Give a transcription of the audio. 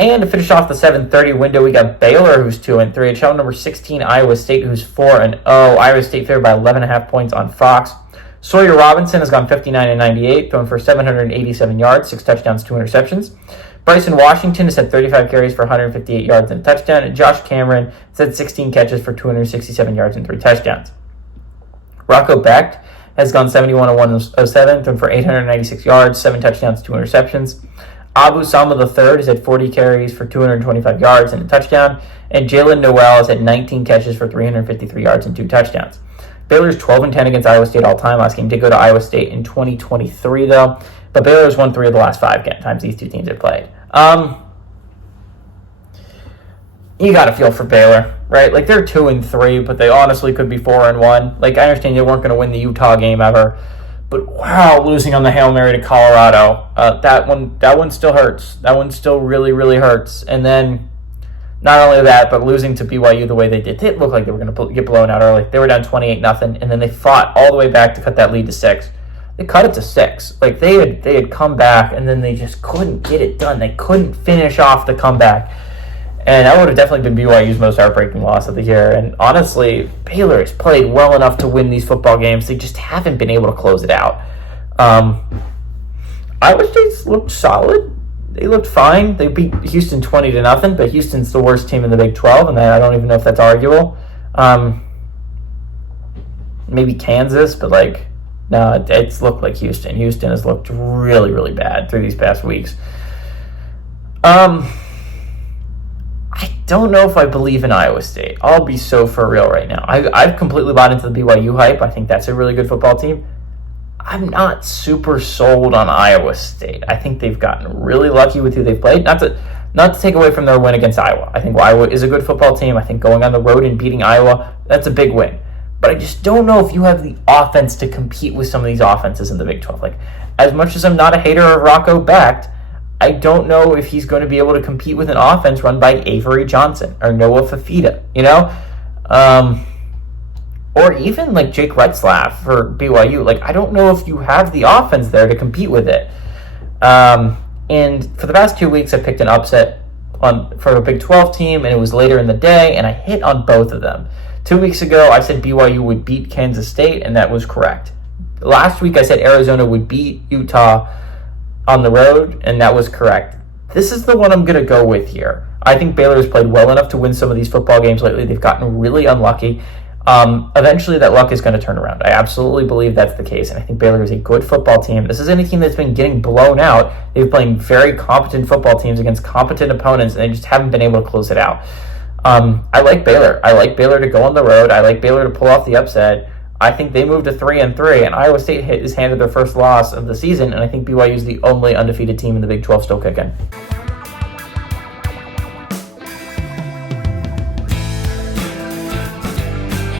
And to finish off the 7:30 window, we got Baylor, who's 2-3. At channel number 16, Iowa State, who's 4-0. Iowa State favored by 11.5 points on Fox. Sawyer Robinson has gone 59-98, thrown for 787 yards, 6 touchdowns, 2 interceptions. Bryson Washington has had 35 carries for 158 yards and a touchdown. And Josh Cameron has had 16 catches for 267 yards and 3 touchdowns. Rocco Becht has gone 71-107, thrown for 896 yards, 7 touchdowns, 2 interceptions. Abu Sama III has had 40 carries for 225 yards and a touchdown. And Jalen Noel has had 19 catches for 353 yards and 2 touchdowns. Baylor's 12-10 against Iowa State all time. Last game did go to Iowa State in 2023, though. But Baylor has won 3 of the last 5 times these two teams have played. You got to feel for Baylor, right? Like, they're 2-3, but they honestly could be 4-1. Like, I understand they weren't going to win the Utah game ever. But wow, losing on the Hail Mary to Colorado, that one still hurts. That one still really, really hurts. And then, not only that, but losing to BYU the way they did, it looked like they were going to get blown out early. They were down 28-0, and then they fought all the way back to cut that lead to 6. They cut it to 6. Like, they had come back, and then they just couldn't get it done. They couldn't finish off the comeback. And that would have definitely been BYU's most heartbreaking loss of the year. And honestly, Baylor has played well enough to win these football games. They just haven't been able to close it out. Iowa State looked solid. They looked fine. They beat Houston 20-0, but Houston's the worst team in the Big 12, and I don't even know if that's arguable. Maybe Kansas, but no, it's looked like Houston. Houston has looked really, really bad through these past weeks. I don't know if I believe in Iowa State. I'll be so for real right now. I've completely bought into the BYU hype. I think that's a really good football team. I'm not super sold on Iowa State. I think they've gotten really lucky with who they've played. Not to take away from their win against Iowa. I think Iowa is a good football team. I think going on the road and beating Iowa, that's a big win. But I just don't know if you have the offense to compete with some of these offenses in the Big 12. Like, as much as I'm not a hater of Rocco Becht, I don't know if he's going to be able to compete with an offense run by Avery Johnson or Noah Fafita, or even like Jake Retzlaff for BYU. Like, I don't know if you have the offense there to compete with it. And for the past 2 weeks, I picked an upset for a Big 12 team, and it was later in the day, and I hit on both of them. 2 weeks ago, I said BYU would beat Kansas State, and that was correct. Last week, I said Arizona would beat Utah on the road, and that was correct. This is the one I'm going to go with here. I think Baylor has played well enough to win some of these football games lately. They've gotten really unlucky. Eventually, that luck is going to turn around. I absolutely believe that's the case, and I think Baylor is a good football team. This isn't a team that's been getting blown out. They've played very competent football teams against competent opponents, and they just haven't been able to close it out. I like Baylor. I like Baylor to go on the road. I like Baylor to pull off the upset. I think they moved to 3-3, and Iowa State is handed their first loss of the season, and I think BYU is the only undefeated team in the Big 12 still kicking.